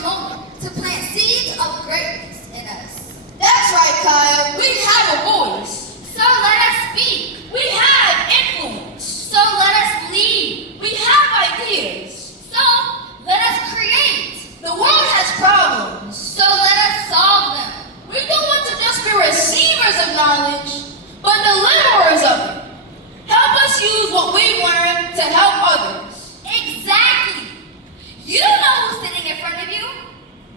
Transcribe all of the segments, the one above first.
the moment to plant seeds of greatness in us. That's right, Kaya. We have a voice. So let us speak. We have influence. So let us lead. We have ideas. So let us create. The world has problems. So let us solve them. We don't want to just be receivers of knowledge, but deliverers of it. Help us use what we've learned to help others. Exactly. You don't know who's sitting in front of you,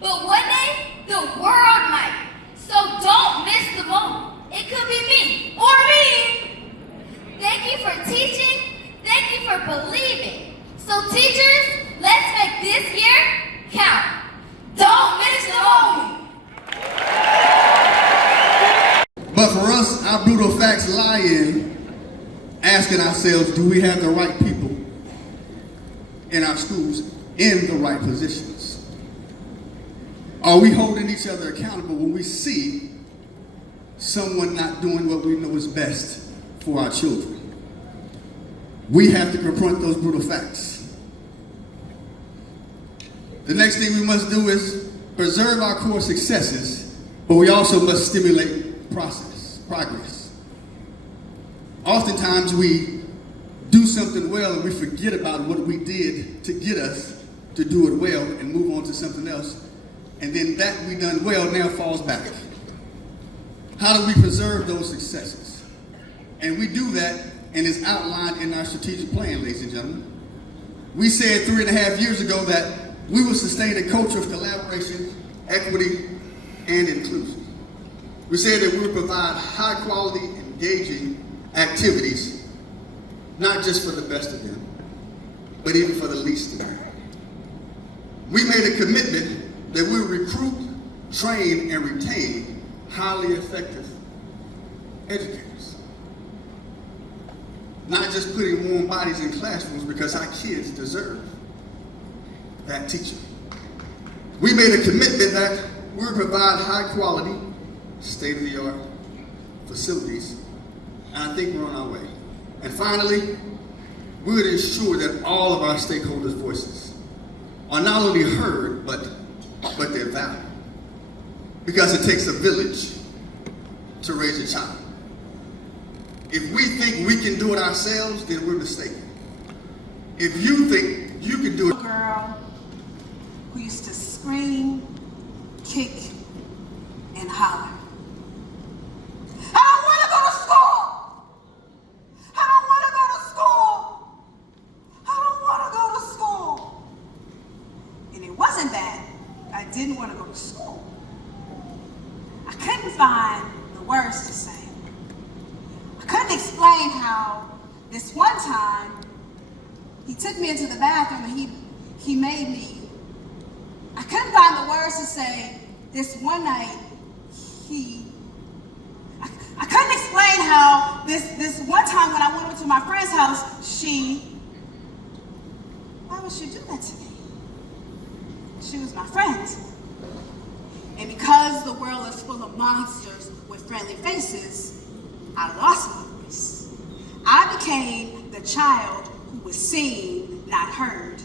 but one day the world might. So don't miss the moment. It could be me or me. Thank you for teaching. Thank you for believing. So teachers, let's make this year count. Don't miss the moment. But for us, our brutal facts lie in asking ourselves, do we have the right people in our schools in the right positions? Are we holding each other accountable when we see someone not doing what we know is best for our children? We have to confront those brutal facts. The next thing we must do is preserve our core successes, but we also must stimulate progress. Oftentimes we do something well and we forget about what we did to get us to do it well and move on to something else. And then that we done well now falls back. How do we preserve those successes? And we do that, and it's outlined in our strategic plan, ladies and gentlemen. We said 3.5 years ago that we will sustain a culture of collaboration, equity, and inclusion. We said that we would provide high quality, engaging activities, not just for the best of them, but even for the least of them. We made a commitment that we would recruit, train, and retain highly effective educators. Not just putting warm bodies in classrooms, because our kids deserve that teacher. We made a commitment that we would provide high quality, state-of-the-art facilities, and I think we're on our way. And finally, we would ensure that all of our stakeholders' voices are not only heard, but they're valued. Because it takes a village to raise a child. If we think we can do it ourselves, then we're mistaken. If you think you can do it, girl who used to scream, kick, and holler. I don't want to go to school! I don't want to go to school! I don't want to go to school! And it wasn't that I didn't want to go to school. I couldn't find the words to say. I couldn't explain how this one time he took me into the bathroom and he made me. I couldn't find the words to say this one night I couldn't explain how this one time when I went over to my friend's house, why would she do that to me? She was my friend. And because the world is full of monsters with friendly faces, I lost my voice. I became the child who was seen, not heard.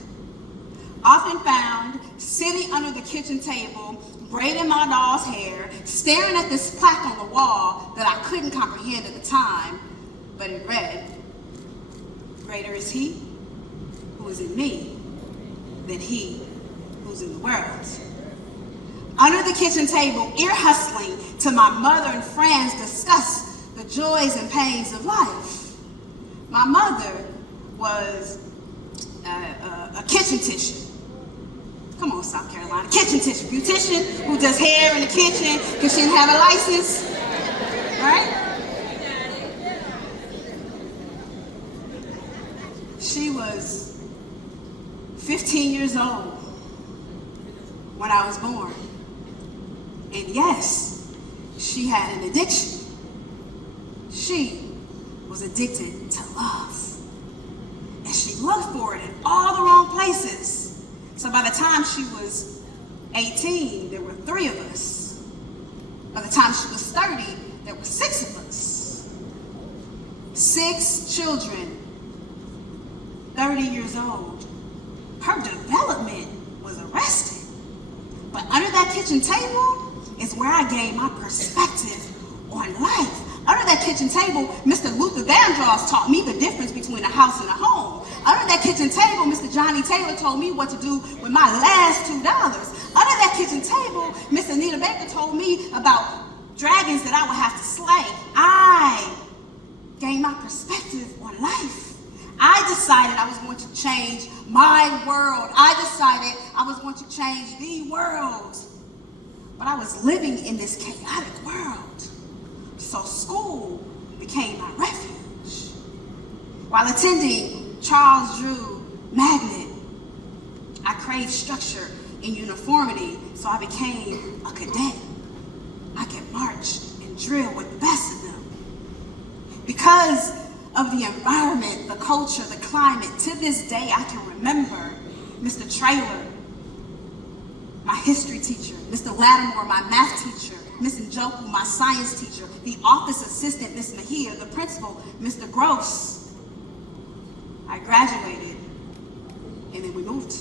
Often found sitting under the kitchen table, braiding my doll's hair, staring at this plaque on the wall that I couldn't comprehend at the time, but it read, "Greater is he who is in me than he who's in the world." Under the kitchen table, ear hustling to my mother and friends discuss the joys and pains of life. My mother was a kitchen tissue. Come on, South Carolina. Kitchen tissue. Beautician who does hair in the kitchen because she didn't have a license. Right? She was 15 years old when I was born. And yes, she had an addiction. She was addicted to love. And she looked for it in all the wrong places. So by the time she was 18, there were 3 of us. By the time she was 30, there were 6 of us. 6 children, 30 years old. Her development was arrested. that kitchen table is where I gained my perspective on life. Under that kitchen table, Mr. Luther Vandross taught me the difference between a house and a home. Under that kitchen table, Mr. Johnny Taylor told me what to do with my last $2. Under that kitchen table, Miss Anita Baker told me about dragons that I would have to slay. I gained my perspective on life. I decided I was going to change my world. I decided I was going to change the world. But I was living in this chaotic world. So school became my refuge. While attending Charles Drew Magnet, I craved structure and uniformity, so I became a cadet. I could march and drill with the best of them. Because of the environment, the culture, the climate, to this day I can remember Mr. Traylor, my history teacher, Mr. Lattimore, my math teacher, Miss Njoku, my science teacher, the office assistant, Miss Mejia, the principal, Mr. Gross. I graduated, and then we moved.